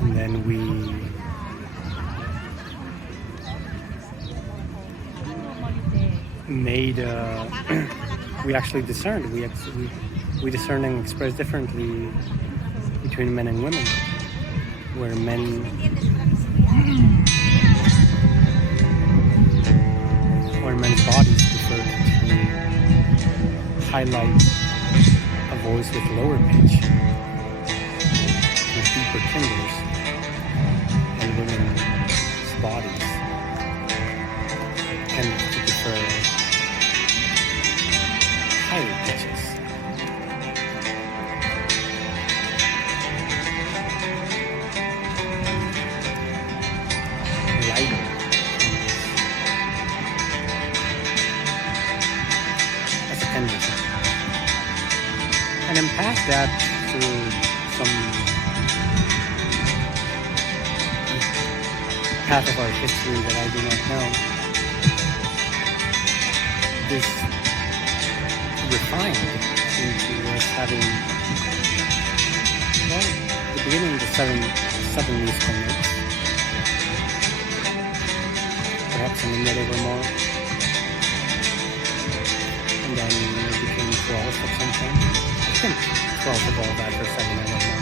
And then we made we actually discerned. We discern and express differently between men and women, where men's bodies prefer to highlight a voice with lower pitch, with deeper timbres, and women's bodies tend to prefer higher pitches. Lighter. That's a tendency. And then past that, through some path of our history that I do not know, this refined into us having, well, the beginning of the seven musical notes, perhaps in the middle or more, and then it became 12 at some point. I think 12 evolved after 7, I don't know.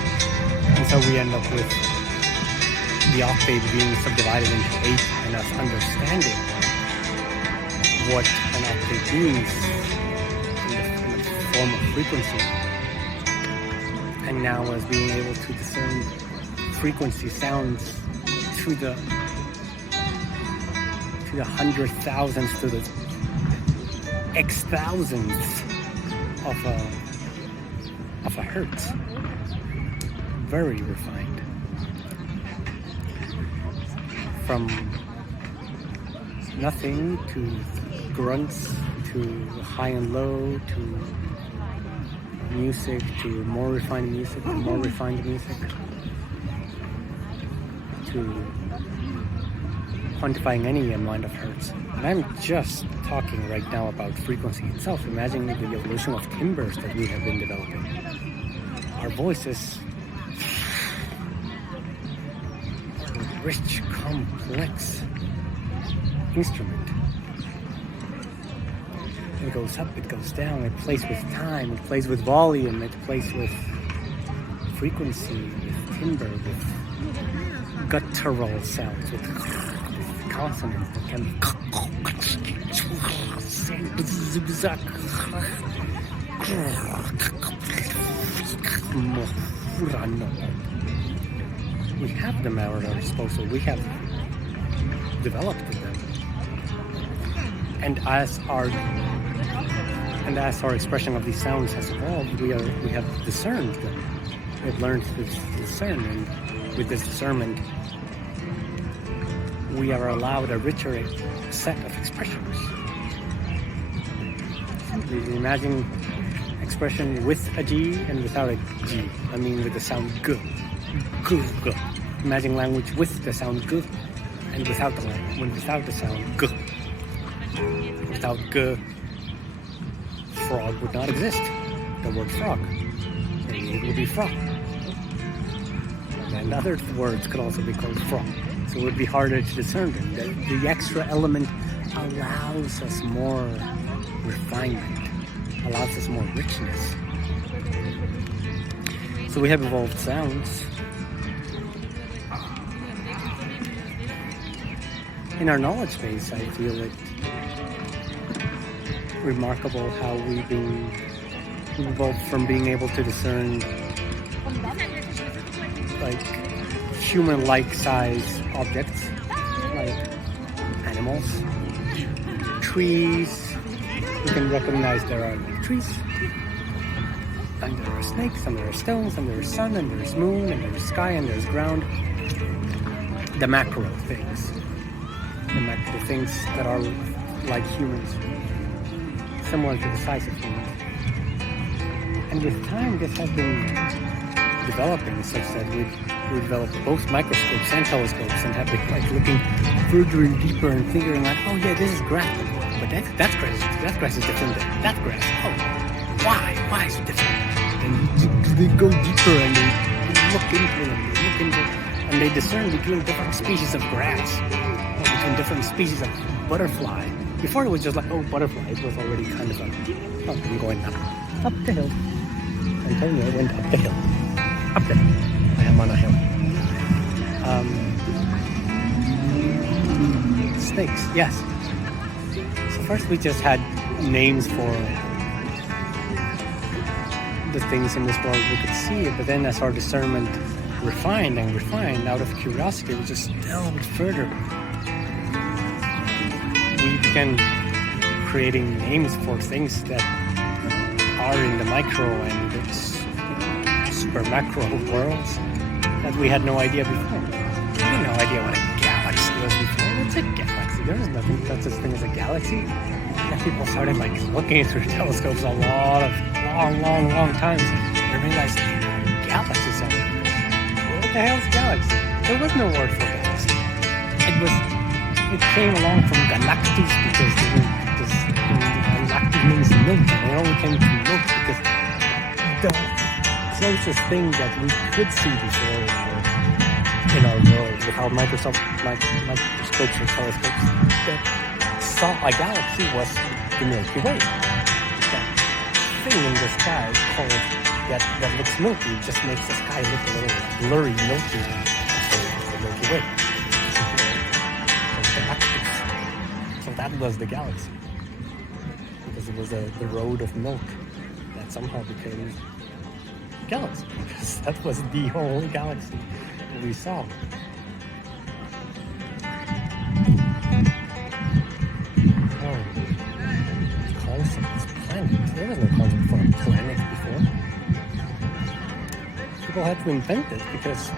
And so we end up with the octave being subdivided into 8 and us understanding what an octave means in the form of frequency. And now as being able to discern frequency sounds to the 100,000s, to the X thousandths of a hertz. Very refined. From nothing to grunts, to high and low, to music, to more refined music, to quantifying any amount of hertz. And I'm just talking right now about frequency itself. Imagine the evolution of timbres that we have been developing. Our voices, a rich, complex instrument. It goes up, it goes down, it plays with time, it plays with volume, it plays with frequency, with timbre, with guttural sounds, with consonants that can we have them at our disposal. We have developed them. And as our expression of these sounds has evolved, we have discerned them. We have learned to discern, and with this discernment, we are allowed a richer set of expressions. Simply imagine expression with a G and without a G. I mean with the sound G. G. Imagine language with the sound G and without the sound G. Without G, frog would not exist. The word frog. It would be frog. And other words could also be called frog. So it would be harder to discern them. The extra element allows us more refinement, allows us more richness. So we have evolved sounds. In our knowledge base, I feel it remarkable how we've evolved from being able to discern like human-like size objects, like animals, trees. We can recognize there are like trees, and there are snakes, and there are stones, and there is sun, and there is moon, and there is sky, and there is ground. The macro things, the things that are like humans, similar to the size of humans. And with time, this has been developing such that we've developed both microscopes and telescopes and have been like looking further and deeper and figuring out, oh yeah, this is grass, but that grass is different than that grass. Oh, why is it different? And you do they go deeper and they look into it, and they discern between different species of grass, or between different species of butterfly. Before it was just like, oh, butterfly. It was already kind of I'm going up the hill. Antonio went up the hill. Up the hill. I am on a hill. Snakes, yes. So first we just had names for the things in this world we could see, but then as our discernment refined out of curiosity, we just delved further. We began creating names for things that are in the micro and super macro worlds that we had no idea before. We had no idea what a galaxy was before. What's a galaxy? There was nothing such a thing as a galaxy. And people started like looking through telescopes a lot of long times and realized galaxies are. What the hell's a galaxy? There was no word for galaxy. It came along from galactus because galactus means milk. It only came from milk because the closest thing that we could see before in our world without microscopes or telescopes that saw a galaxy was the Milky Way. That thing in the sky called that looks milky just makes the sky look a little blurry, milky. So it's the Milky Way. So that was the galaxy. Because it was the road of milk that somehow became galaxy. Because that was the only galaxy that we saw. There was no concept for a planet before. People had to invent it because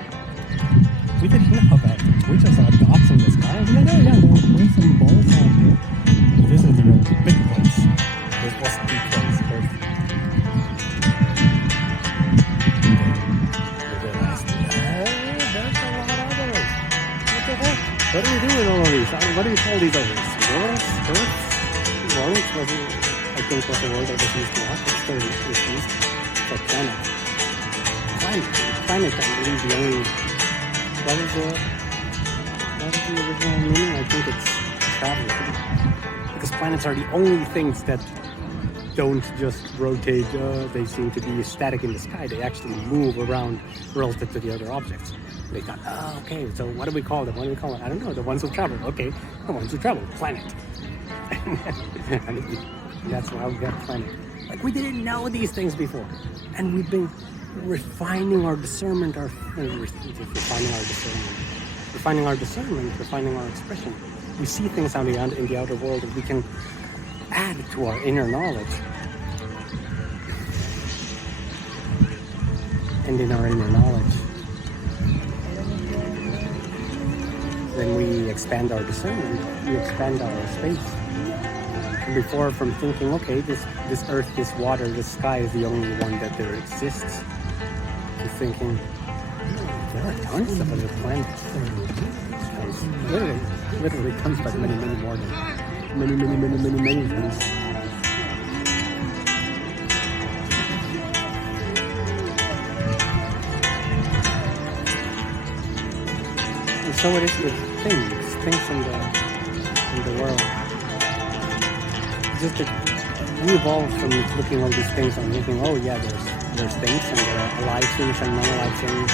we didn't know about it. We just saw dots in the sky and we were like, oh yeah, there's some balls out here. This is the big place. This was the place, Earth. We realized, there's a lot of others. What the heck? What do we do with all of these? What do we call these others? Worlds? I think was a word that was used a lot. It's still used for planet. Planet, I believe the only. What is the original meaning? I think it's travel. Because planets are the only things that don't just rotate. They seem to be static in the sky. They actually move around relative to the other objects. They thought, okay, so what do we call them? What do we call it? I don't know. The ones who travel. Okay, the ones who travel. Planet. That's why we got planet. Like we didn't know these things before, and we've been refining our discernment, refining our expression. We see things out in the outer world that we can add to our inner knowledge, and in our inner knowledge, then we expand our discernment. We expand our space. Before, from thinking, okay, this earth, this water, this sky is the only one that there exists, to thinking, there are tons of other planets. Literally tons, but many more than many tons. And so it is with things in the world. Just we evolved from looking at all these things and thinking, oh yeah, there's things and there are alive things and non-alive things,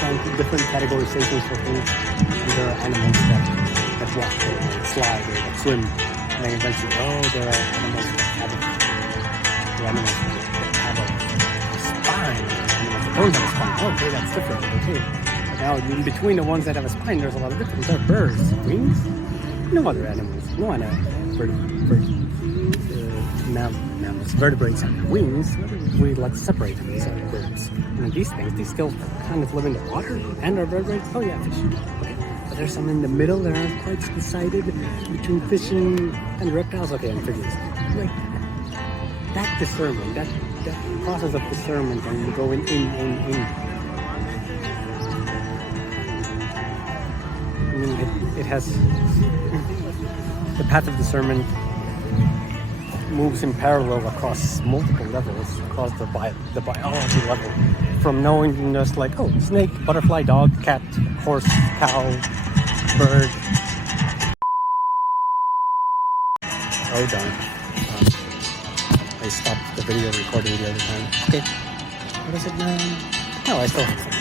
some different categorizations for things, and there are animals that walk or slide or that swim, and then eventually, there are animals that have a spine, animals that don't have a spine. Okay, that's different. Okay, but now in between the ones that have a spine, there's a lot of difference. There are birds, wings, no other animals, no other mammals, vertebrates have wings. We like to separate them. These are birds. And these things, they still kind of live in the water and are vertebrates. Oh yeah, fish. Okay. But there's some in the middle that aren't quite decided between fishing and reptiles. Okay, and figures. Like that discernment, that process of discernment, and going in. I mean, it has the path of discernment. moves in parallel across multiple levels, across the biology level, from knowing just like, oh, snake, butterfly, dog, cat, horse, cow, bird. Oh darn. I stopped the video recording the other time. Okay. What is it now? No, I still have some.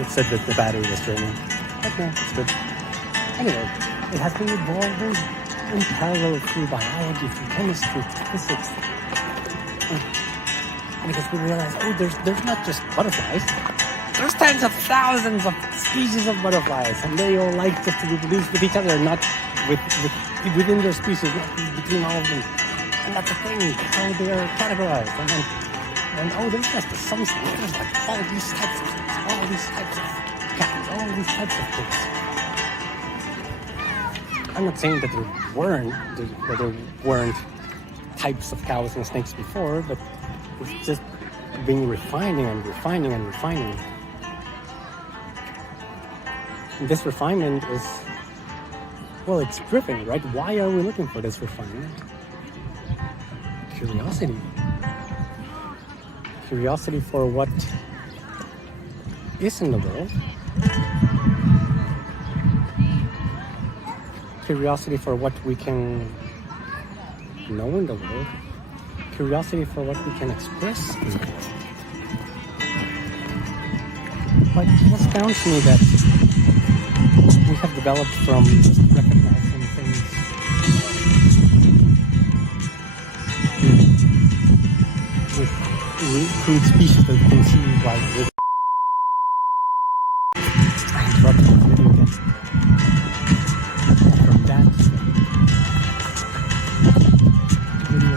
It said that the battery was draining. But no, it's good. Anyway, it has been evolving in parallel through biology, through chemistry, through physics. Because we realize, oh, there's not just butterflies. There's tens of thousands of species of butterflies, and they all like just to reproduce with each other, not within their species, not between all of them. And that's the thing, how they are categorized. And oh, there's just some things. There's like all these types of things, all these types of cats, all these types of things. I'm not saying that there weren't types of cows and snakes before, but it's just being refining and refining and refining. And this refinement is, well, it's driven, right? Why are we looking for this refinement? Curiosity. Curiosity for what is in the world. Curiosity for what we can know in the world. Curiosity for what we can express in the world. But it astounds me that we have developed from just recognizing things with crude species that we can see like I interrupted the video again. From that video,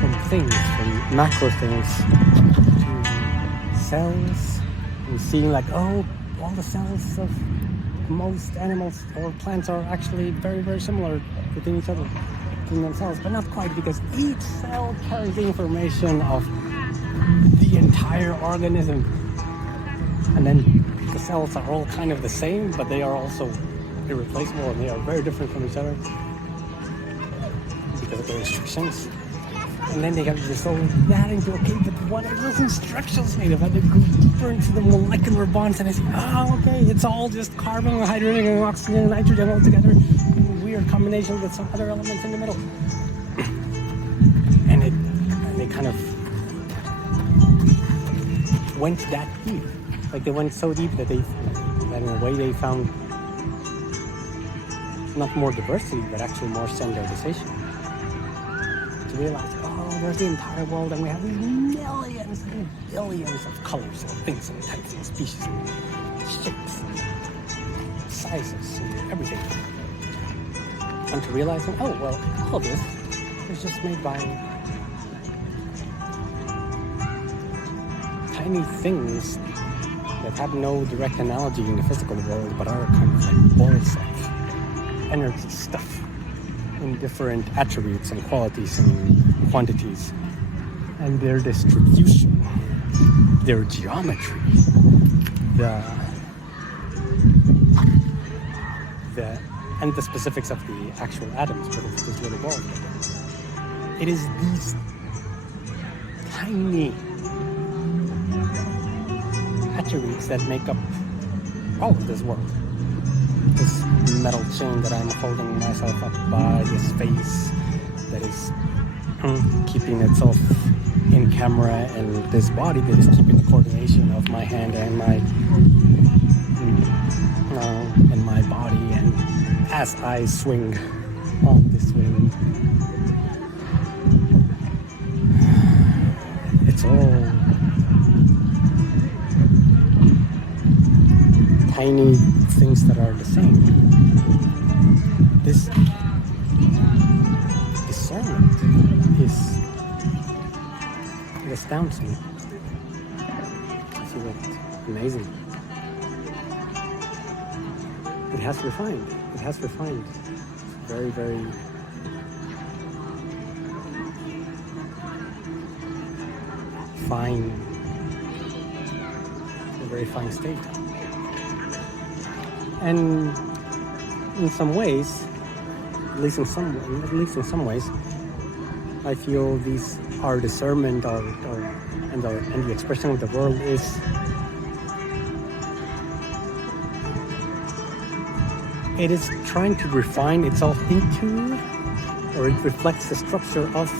from things, from macro things to cells, and seeing like, oh, all the cells of most animals or plants are actually very, very similar within each other, within themselves, but not quite, because each cell carries the information of the entire organism. And then the cells are all kind of the same, but they are also irreplaceable, and they are very different from each other because of the restrictions. And then they have to resolve that into, okay, but what are those instructions made of? And they go deeper into the molecular bonds, and they say, oh, okay, it's all just carbon, hydrogen, and oxygen, and nitrogen all together in a weird combination with some other elements in the middle. And they kind of went that deep. Like they went so deep that in a way they found not more diversity, but actually more standardization. To realize, oh, there's the entire world, and we have these millions and billions of colors and things and types and species and shapes and sizes and everything. And to realizing, oh, well, all of this is just made by tiny things that have no direct analogy in the physical world, but are kind of like balls of energy stuff in different attributes and qualities and quantities, and their distribution, their geometry, and the specifics of the actual atoms, but it's this little ball. It is these tiny attributes that make up all of this world. This metal chain that I'm holding myself up by, this face that is keeping itself in camera, and this body that is keeping the coordination of my hand and my body, and as I swing on this wind, it's all tiny things that are the same. This discernment it astounds me. I feel it amazing. It has refined. It has refined. It's very, very fine, a very fine state. And in some ways, at least in some ways, I feel these our discernment and the expression of the world is it is trying to refine itself into, or it reflects the structure of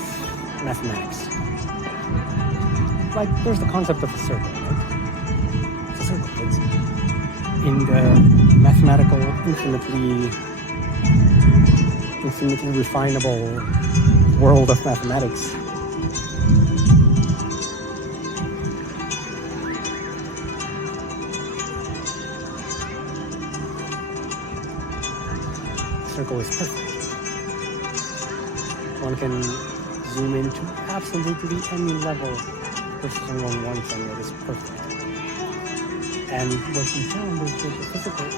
mathematics. Like there's the concept of a circle, right? It's a circle. It's in the mathematical, infinitely refinable world of mathematics. The circle is perfect. One can zoom into absolutely any level precision one wants, and it is perfect. And what we found is that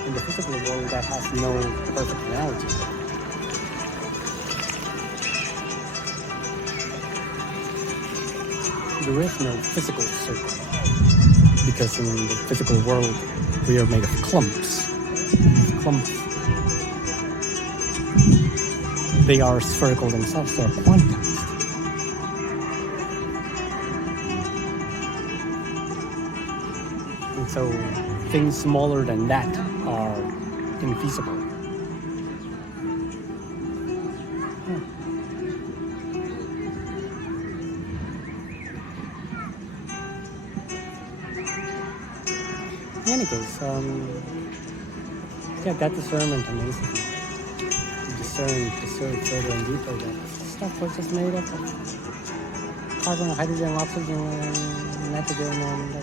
in the physical world that has no perfect analogy. There is no physical circle, because in the physical world we are made of clumps. They are spherical themselves, they are quantized. And so things smaller than that are infeasible. In any case, that discernment amazes me. Discern further and deeper that stuff was just made up of carbon, hydrogen, oxygen, and nitrogen, and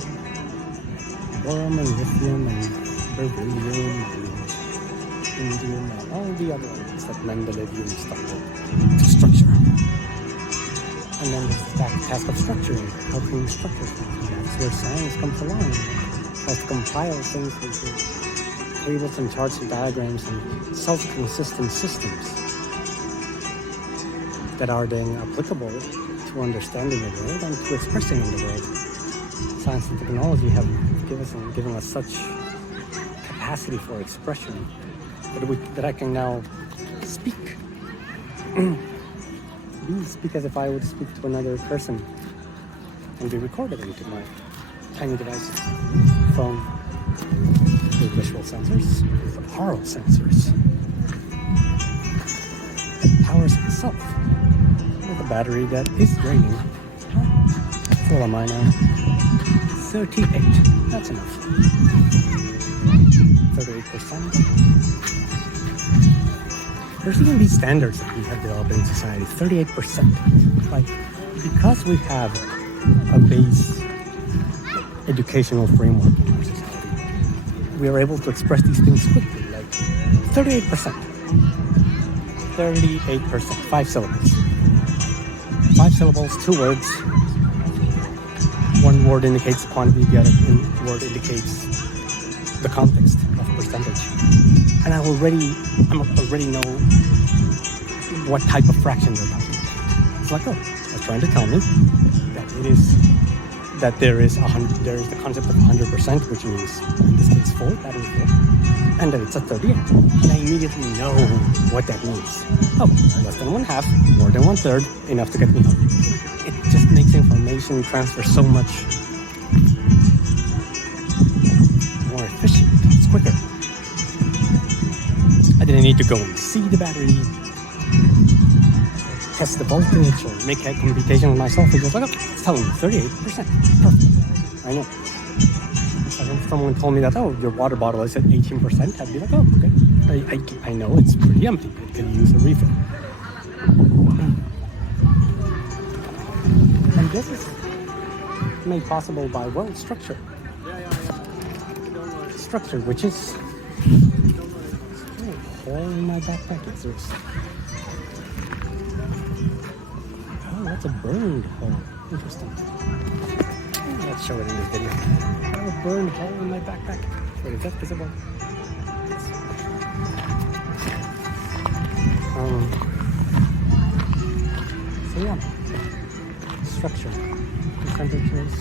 boron, and lithium, and beryllium, and indium, and all the other ones that Mendelevium stuff to structure. And then there's the task of structuring. How can you structure things? That's where science comes along. Tries to compile things into tables and charts and diagrams and self-consistent systems that are then applicable to understanding the world and to expressing in the world. Science and technology have given us such capacity for expression that I can now speak. Speak as if I would speak to another person and be recorded into my tiny device, phone, with visual sensors, with aural sensors. It powers itself with a battery that is draining. How full am I now? 38. That's enough. 38%. There's even these standards that we have developed in society. 38%. Like, because we have a base educational framework in our society, we are able to express these things quickly, like 38%. 38%. 5 syllables. 5 syllables, 2 words. One word indicates the quantity, the other word indicates the context of percentage. And I already know what type of fraction they're talking about. It's like, oh, they're trying to tell me that there is the concept of 100%, which means in this case 4, that is 4, and that it's a 38. And I immediately know what that means. Oh, less than 1/2, more than 1/3, enough to get me home. It just makes information transfer so much more efficient. It's quicker. I didn't need to go and see the battery, test the voltage, or make a computation with myself. It's just like, oh, it's telling me 38%. Perfect. I know. If someone told me that, oh, your water bottle is at 18%, I'd be like, oh, okay. I know it's pretty empty. It could use a refill. And this is made possible by world structure. Structure, which is a hole in my backpack. It's that's a burned hole. Interesting. Let's show it in this video. I have a burned hole in my backpack. Wait, is that visible? So yeah, structure, percentages.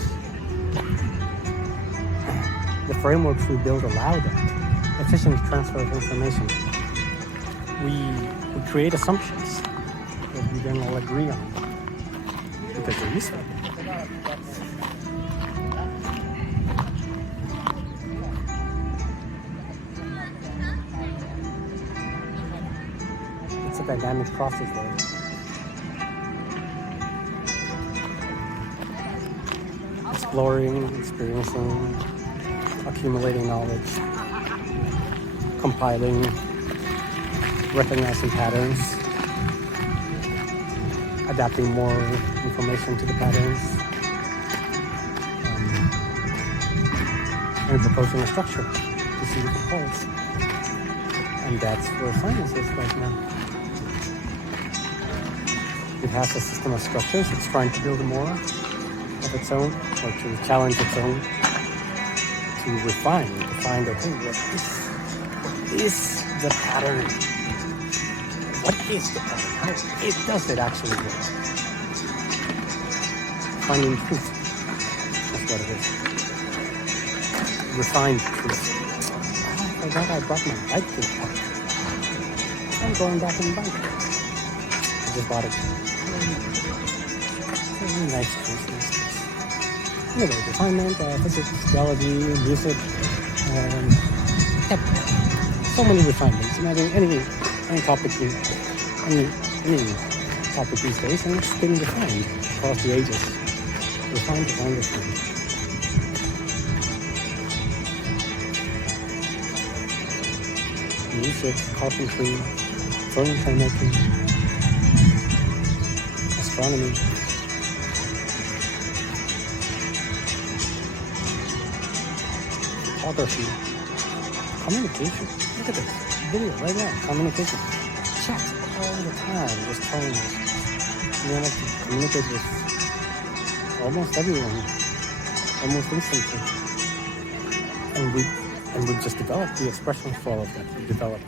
The frameworks we build allow that efficient transfer of information. we create assumptions that we then all agree on because they're useful. It's a dynamic process though. Exploring, experiencing, accumulating knowledge, compiling, recognizing patterns, adapting more information to the patterns, and proposing a structure to see if it holds. And that's where science is right now. It has a system of structures. It's trying to build more of its own, or to challenge its own, to refine, to find out, hey, what is the pattern? What is the pattern? How does it actually work? Finding truth. That's what it is. Refined truth. Oh, I forgot I brought my bike to the park. I'm going back in the bike. I just bought it. Very nice truth. Anyway, refinement, physics, geology, music, so many refinements. Imagine any topic, any topic these days, and it's been refined across the ages. Refined. Music, carpentry, furniture making, astronomy. Photography, communication. Look at this video right now. Communication, chat all the time, just telling us. You want to communicate with almost everyone, almost instantly. And we just developed the expression for all of that. We developed.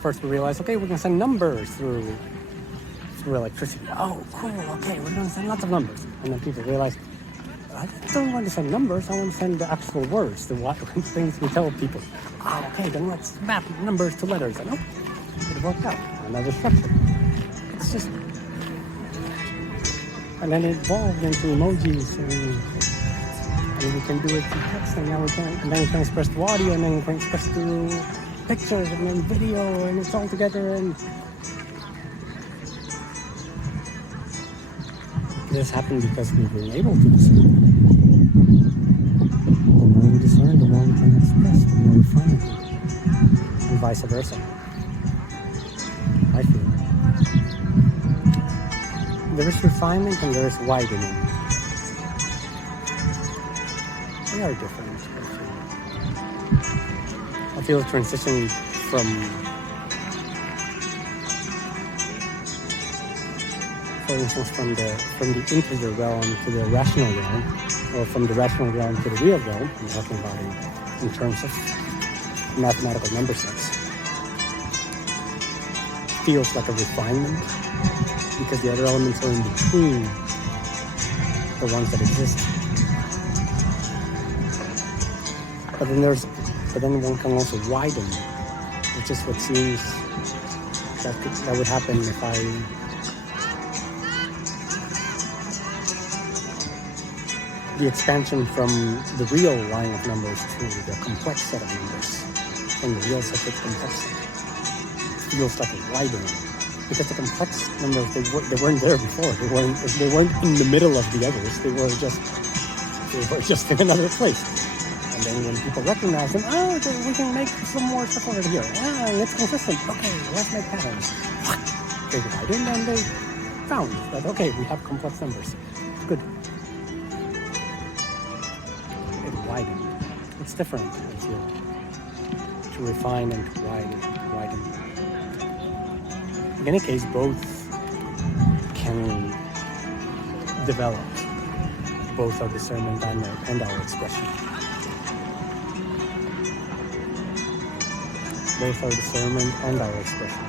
First we realized, okay, we can send numbers through electricity. Oh, cool, okay, we're going to send lots of numbers. And then people realized, I don't want to send numbers, I want to send the actual words, the things we tell people. Oh, okay, then let's map numbers to letters. And it worked out. Another structure. It's just... And then it evolved into emojis, and we can do it through text, and now we can, and then we can express through audio, and then we can express through pictures, and then video, and it's all together, and this happened because we've been able to discern. The more we discern, the more we can express, the more we find it, and vice versa. I feel. There is refinement and there is widening. They are different. I feel a transition from for instance, from the integer realm to the rational realm, or from the rational realm to the real realm. I'm talking about in terms of mathematical number sets. Feels like a refinement because the other elements are in between the ones that exist. But then one can also widen, which is what seems that would happen if the expansion from the real line of numbers to the complex set of numbers, from the real set to the complex set, feels like a widening. Because the complex numbers, they weren't there before. They weren't in the middle of the others. They were just in another place. And then when people recognize them, we can make some more stuff over here. It's consistent. Okay, let's make patterns. They widened and they found that, okay, we have complex numbers. Good. It widened. It's different, I feel. To refine and to widen. In any case, both can develop. Both are discernment and our expression. Both are discernment and our expression.